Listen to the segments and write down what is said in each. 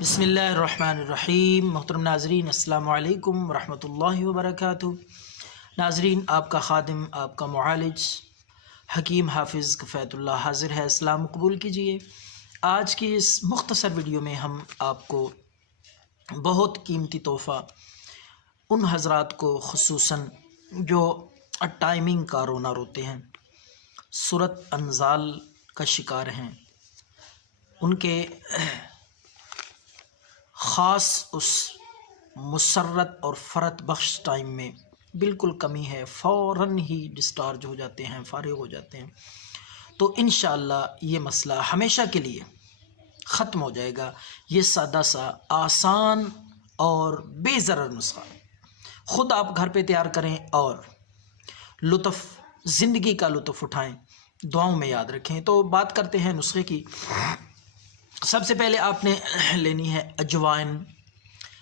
بسم اللہ الرحمن الرحیم۔ محترم ناظرین، السلام علیکم ورحمۃ اللہ وبرکاتہ۔ ناظرین، آپ کا خادم، آپ کا معالج حکیم حافظ کفایت اللہ حاضر ہے۔ اسلام قبول کیجئے۔ آج کی اس مختصر ویڈیو میں ہم آپ کو بہت قیمتی تحفہ ان حضرات کو خصوصاً جو ٹائمنگ کا رونا روتے ہیں، سورۃ انزال کا شکار ہیں، ان کے خاص اس مسرت اور فرت بخش ٹائم میں بالکل کمی ہے، فوراً ہی ڈسچارج ہو جاتے ہیں، فارغ ہو جاتے ہیں۔ تو انشاءاللہ یہ مسئلہ ہمیشہ کے لیے ختم ہو جائے گا۔ یہ سادہ سا آسان اور بے ضرر نسخہ خود آپ گھر پہ تیار کریں اور زندگی کا لطف اٹھائیں، دعاؤں میں یاد رکھیں۔ تو بات کرتے ہیں نسخے کی۔ سب سے پہلے آپ نے لینی ہے اجوائن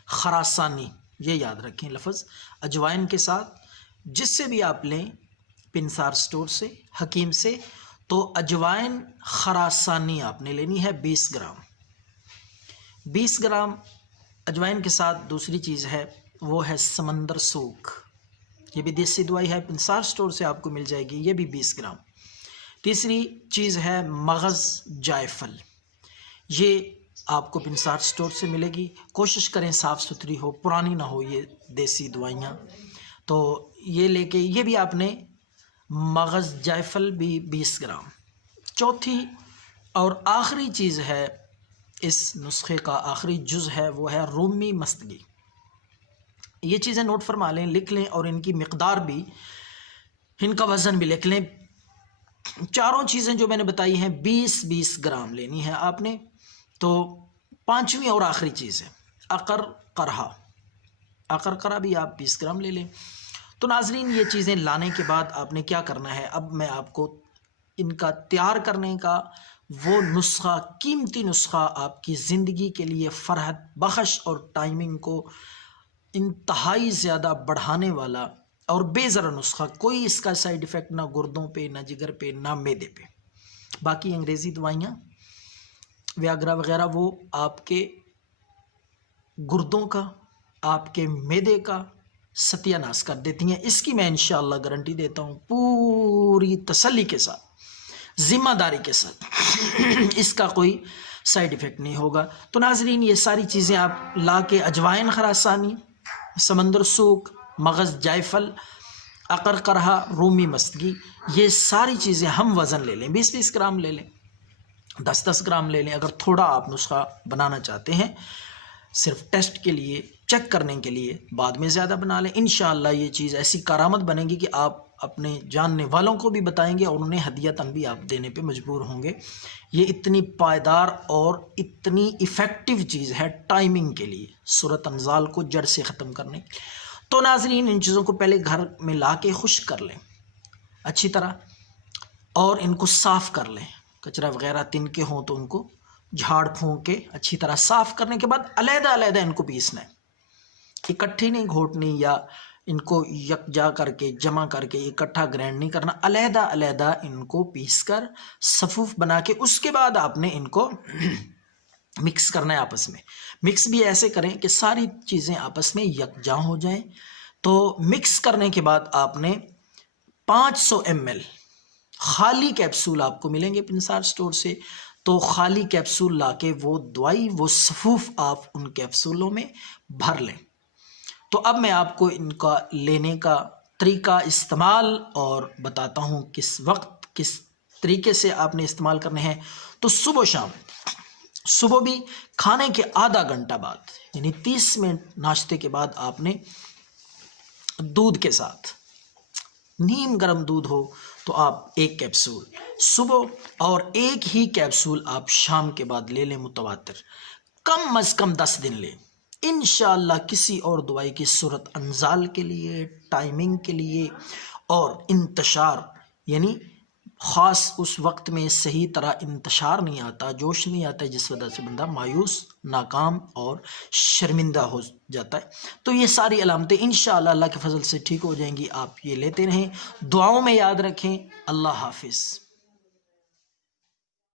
خراسانی۔ یہ یاد رکھیں لفظ اجوائن کے ساتھ جس سے بھی آپ لیں، پنسار سٹور سے، حکیم سے، تو اجوائن خراسانی آپ نے لینی ہے 20 گرام۔ 20 گرام اجوائن کے ساتھ دوسری چیز ہے وہ ہے سمندر سوکھ۔ یہ بھی دیسی دوائی ہے، پنسار سٹور سے آپ کو مل جائے گی، یہ بھی 20 گرام۔ تیسری چیز ہے مغز جائفل۔ یہ آپ کو پنسار سٹور سے ملے گی، کوشش کریں صاف ستھری ہو، پرانی نہ ہو یہ دیسی دوائیاں۔ تو یہ لے کے، یہ بھی آپ نے مغز جائفل بھی 20 گرام۔ چوتھی اور آخری چیز ہے اس نسخے کا، آخری جز ہے وہ ہے رومی مستگی۔ یہ چیزیں نوٹ فرما لیں، لکھ لیں، اور ان کی مقدار بھی، ان کا وزن بھی لکھ لیں۔ چاروں چیزیں جو میں نے بتائی ہیں 20-20 گرام لینی ہے آپ نے۔ تو پانچویں اور آخری چیز ہے عقر قرہا۔ عقر قرہا بھی آپ 20 گرام لے لیں۔ تو ناظرین، یہ چیزیں لانے کے بعد آپ نے کیا کرنا ہے؟ اب میں آپ کو ان کا تیار کرنے کا وہ نسخہ، قیمتی نسخہ، آپ کی زندگی کے لیے فرحت بخش اور ٹائمنگ کو انتہائی زیادہ بڑھانے والا اور بے ضرر نسخہ، کوئی اس کا سائیڈ ایفیکٹ نہ گردوں پہ، نہ جگر پہ، نہ معدے پہ۔ باقی انگریزی دوائیاں ویاگرا وغیرہ وہ آپ کے گردوں کا، آپ کے معدے کا ستیہ ناش کر دیتی ہیں۔ اس کی میں انشاءاللہ گارنٹی دیتا ہوں، پوری تسلی کے ساتھ، ذمہ داری کے ساتھ۔ اس کا کوئی سائیڈ ایفیکٹ نہیں ہوگا۔ تو ناظرین، یہ ساری چیزیں آپ لا کے، اجوائن خراسانی، سمندر سوکھ، مغز جائفل، عقر قرہا، رومی مستگی، یہ ساری چیزیں ہم وزن لے لیں، 20-20 گرام لے لیں، 10-10 گرام لے لیں۔ اگر تھوڑا آپ نسخہ بنانا چاہتے ہیں صرف ٹیسٹ کے لیے، چیک کرنے کے لیے، بعد میں زیادہ بنا لیں۔ انشاءاللہ یہ چیز ایسی کارآمد بنے گی کہ آپ اپنے جاننے والوں کو بھی بتائیں گے اور انہیں ہدیتاً بھی آپ دینے پہ مجبور ہوں گے۔ یہ اتنی پائیدار اور اتنی ایفیکٹو چیز ہے ٹائمنگ کے لیے، سورۃ انزال کو جڑ سے ختم کرنے۔ تو ناظرین، ان چیزوں کو پہلے گھر میں لا کے خشک کر لیں اچھی طرح، اور ان کو صاف کر لیں۔ کچرا وغیرہ تن کے ہوں تو ان کو جھاڑ پھونک کے اچھی طرح صاف کرنے کے بعد علیحدہ علیحدہ ان کو پیسنا ہے، اکٹھی نہیں گھوٹنی، یا ان کو یکجا کر کے، جمع کر کے اکٹھا گرینڈ نہیں کرنا، علیحدہ علیحدہ ان کو پیس کر صفوف بنا کے، اس کے بعد آپ نے ان کو مکس کرنا ہے آپس میں۔ مکس بھی ایسے کریں کہ ساری چیزیں آپس میں یکجا ہو جائیں۔ تو مکس کرنے کے بعد آپ نے 500 ml خالی کیپسول آپ کو ملیں گے پنسار سٹور سے، تو خالی کیپسول لا کے وہ دوائی، وہ صفوف آپ ان کیپسولوں میں بھر لیں۔ تو اب میں آپ کو ان کا لینے کا طریقہ، استعمال اور بتاتا ہوں کس وقت، کس طریقے سے آپ نے استعمال کرنے ہیں۔ تو صبح و شام، صبح بھی کھانے کے آدھا گھنٹہ بعد، یعنی 30 منٹ ناشتے کے بعد، آپ نے دودھ کے ساتھ، نیم گرم دودھ ہو تو آپ 1 کیپسول صبح اور 1 ہی کیپسول آپ شام کے بعد لے لیں متواتر، کم از کم 10 دن لیں۔ انشاءاللہ کسی اور دوائی کی سورۃ انزال کے لیے، ٹائمنگ کے لیے اور انتشار، یعنی خاص اس وقت میں صحیح طرح انتشار نہیں آتا، جوش نہیں آتا، جس وجہ سے بندہ مایوس، ناکام اور شرمندہ ہو جاتا ہے۔ تو یہ ساری علامتیں انشاءاللہ اللہ کے فضل سے ٹھیک ہو جائیں گی۔ آپ یہ لیتے رہیں، دعاؤں میں یاد رکھیں۔ اللہ حافظ۔